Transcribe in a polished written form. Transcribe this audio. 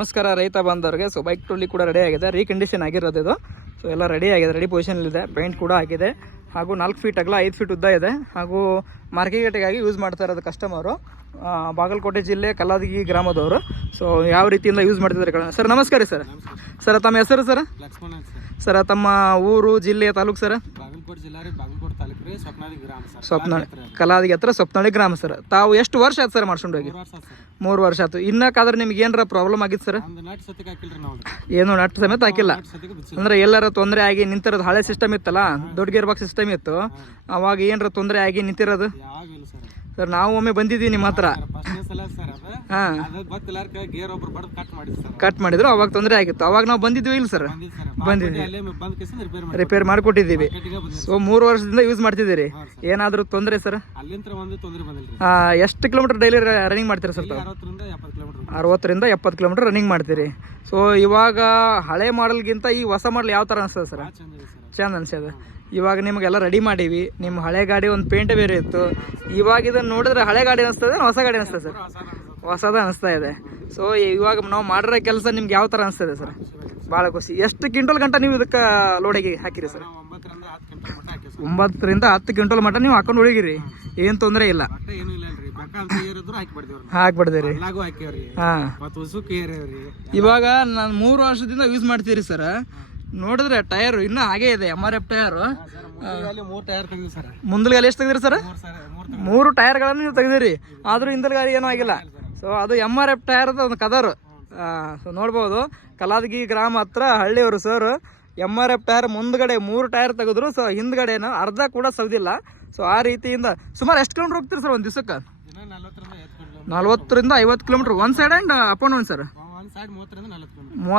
ನಮಸ್ಕಾರ ರೈತ ಬಾಂಧವರಿಗೆ. ಸೊ ಬೈಕ್ ಟ್ರೋಲಿ ಕೂಡ ರೆಡಿ ಆಗಿದೆ, ರೀಕಂಡೀಷನ್ ಆಗಿರೋದು ಇದು. ಸೊ ಎಲ್ಲ ರೆಡಿ ಆಗಿದೆ, ರೆಡಿ ಪೊಸಿಷನಲ್ಲಿದೆ. ಪೇಂಟ್ ಕೂಡ ಆಗಿದೆ ಹಾಗೂ 4 ಫೀಟ್ ಅಗಲ 5 ಫೀಟ್ ಉದ್ದ ಇದೆ ಹಾಗೂ ಮಾರ್ಕೆಟಿಗಾಗಿ ಯೂಸ್ ಮಾಡ್ತಾ ಇರೋದು ಕಸ್ಟಮರು. ಬಾಗಲಕೋಟೆ ಜಿಲ್ಲೆ ಕಲಾದಗಿ ಗ್ರಾಮದವರು. ಸೊ ಯಾವ ರೀತಿಯಿಂದ ಯೂಸ್ ಮಾಡ್ತಿದ್ದಾರೆ ಸರ್? ನಮಸ್ಕಾರ ಸರ್. ಸರ್ ತಮ್ಮ ಹೆಸರು ಸರ್? ಲಕ್ಷ್ಮಣ ಸರ್ ತಮ್ಮ ಊರು, ಜಿಲ್ಲೆ, ತಾಲೂಕು ಸರ್? ಬಾಗಲಕೋಟೆ ಜಿಲ್ಲೆ ರೀ, ಬಾಗಲಕೋಟೆ ತಾಲೂಕು ರೀ, ಸ್ವಪ್ನಾದಿ ಗ್ರಾಮ ಸರ್. ಸ್ವಪ್ನಾಳಿ, ಕಲಾದಗಿ ಹತ್ರ ಸ್ವಪ್ನಾಳಿ ಗ್ರಾಮ ಸರ್. ತಾವು ಎಷ್ಟು ವರ್ಷ ಆಯ್ತು ಸರ್ ಮಾಡ್ಕೊಂಡು ಹೋಗಿ? 3 ವರ್ಷ ಆಯ್ತು. ಇನ್ನಕ್ಕಾದ್ರೆ ನಿಮ್ಗೆ ಏನಾರ ಪ್ರಾಬ್ಲಮ್ ಆಗಿತ್ತು ಸರ್? ಏನು ನಟ್ ಸಮೇತ ಹಾಕಿಲ್ಲ ಅಂದ್ರೆ ಎಲ್ಲರ ತೊಂದರೆ ಆಗಿ ನಿಂತಿರೋದು? ಹಳೆ ಸಿಸ್ಟಮ್ ಇತ್ತಲ್ಲ, ದೊಡ್ಡ ಗೇರ್ ಬಾಕ್ಸ್ ಸಿಸ್ಟಮ್ ಇತ್ತು, ಅವಾಗ ಏನಾರ ತೊಂದರೆ ಆಗಿ ನಿಂತಿರೋದು? ಸರ್ ನಾವು ಒಮ್ಮೆ ಬಂದಿದ್ದೀವಿ ನಿಮ್ಮ ಹತ್ರ. ಹಾಂ, ಕಟ್ ಮಾಡಿದ್ರು, ಅವಾಗ ತೊಂದರೆ ಆಗಿತ್ತು. ಅವಾಗ ನಾವು ಬಂದಿದ್ವಿ ಇಲ್ಲ ಸರ್? ಬಂದಿದ್ವಿ, ರಿಪೇರ್ ಮಾಡಿಕೊಟ್ಟಿದ್ದೀವಿ. ಸೊ 3 ವರ್ಷದಿಂದ ಯೂಸ್ ಮಾಡ್ತಿದ್ದೀರಿ. ಏನಾದರೂ ತೊಂದರೆ ಸರ್? ಎಷ್ಟು ಕಿಲೋಮೀಟರ್ ಡೈಲಿ ರನ್ನಿಂಗ್ ಮಾಡ್ತೀರಾ ಸರ್ ತಾವು? 60ರಿಂದ 70 ಕಿಲೋಮೀಟರ್ ರನ್ನಿಂಗ್ ಮಾಡ್ತೀರಿ. ಸೊ ಇವಾಗ ಹಳೆ ಮಾಡಲ್ಗಿಂತ ಈ ಹೊಸ ಮಾಡಲ್ ಯಾವ ಥರ ಅನಿಸ್ತದೆ ಸರ್? ಚಂದ ಅನ್ಸದ. ಇವಾಗ ನಿಮಗೆಲ್ಲ ರೆಡಿ ಮಾಡೀವಿ. ನಿಮ್ಮ ಹಳೆ ಗಾಡಿ ಒಂದು ಪೇಂಟ್ ಬೇರೆ ಇತ್ತು, ಇವಾಗ ಇದನ್ನು ನೋಡಿದ್ರೆ ಹಳೆ ಗಾಡಿ ಅನಿಸ್ತದೆ, ಹೊಸ ಗಾಡಿ ಅನಿಸ್ತದೆ ಸರ್? ಹೊಸದ ಅನಿಸ್ತಾ ಇದೆ. ಸೊ ಇವಾಗ ನಾವು ಮಾಡಿರೋ ಕೆಲಸ ನಿಮ್ಗೆ ಯಾವ ಥರ ಅನಿಸ್ತದೆ ಸರ್? ಭಾಳ ಖುಷಿ. ಎಷ್ಟು ಕ್ವಿಂಟಲ್ ಗಂಟ ನೀವು ಇದಕ್ಕೆ ಲೋಡಿಗೆ ಹಾಕಿರಿ ಸರ್? 9ರಿಂದ 10 ಕ್ವಿಂಟಲ್ ಮಟ್ಟ ನೀವು ಹಾಕೊಂಡು ಹೋಗಿರಿ, ಏನು ತೊಂದರೆ ಇಲ್ಲ. ಹಾಕ್ಬಿಡ್ತೀರಿ. ಹಾಂ, ಇವಾಗ ನಾನು 3 ವರ್ಷದಿಂದ ಯೂಸ್ ಮಾಡ್ತೀರಿ ಸರ್. ನೋಡಿದ್ರೆ ಟೈರ್ ಇನ್ನೂ ಹಾಗೆ ಇದೆ, MRF ಟೈರು. ಮುಂದಲ್ಗಾಲಿ ಎಷ್ಟು ತೆಗ್ದಿರಿ ಸರ್? 3 ಟೈರ್ಗಳನ್ನು ನೀವು ತೆಗ್ದಿರಿ, ಆದರೂ ಹಿಂದಲ್ಗಾಲಿ ಏನೂ ಆಗಿಲ್ಲ. ಸೊ ಅದು MRF ಟೈರ್ದು ಒಂದು ಕದರು. ಸೊ ನೋಡ್ಬೋದು, ಕಲಾದಗಿ ಗ್ರಾಮ ಹತ್ರ ಹಳ್ಳಿಯವರು ಸರ್. MRF ಟೈರ್ ಮುಂದ್ಗಡೆ 3 ಟೈರ್ ತೆಗೆದ್ರು. ಸೊ ಹಿಂದ್ಗಡೆನ ಅರ್ಧ ಕೂಡ ಸೌದಿಲ್ಲ. ಸೊ ಆ ರೀತಿಯಿಂದ ಸುಮಾರು ಎಷ್ಟು ಕಿಲೋಮೀಟರ್ ಹೋಗ್ತೀರಿ ಸರ್ ಒಂದು ದಿವಸಕ್ಕೆ? 40ರಿಂದ 50 kilometre one side and up and down sir? 30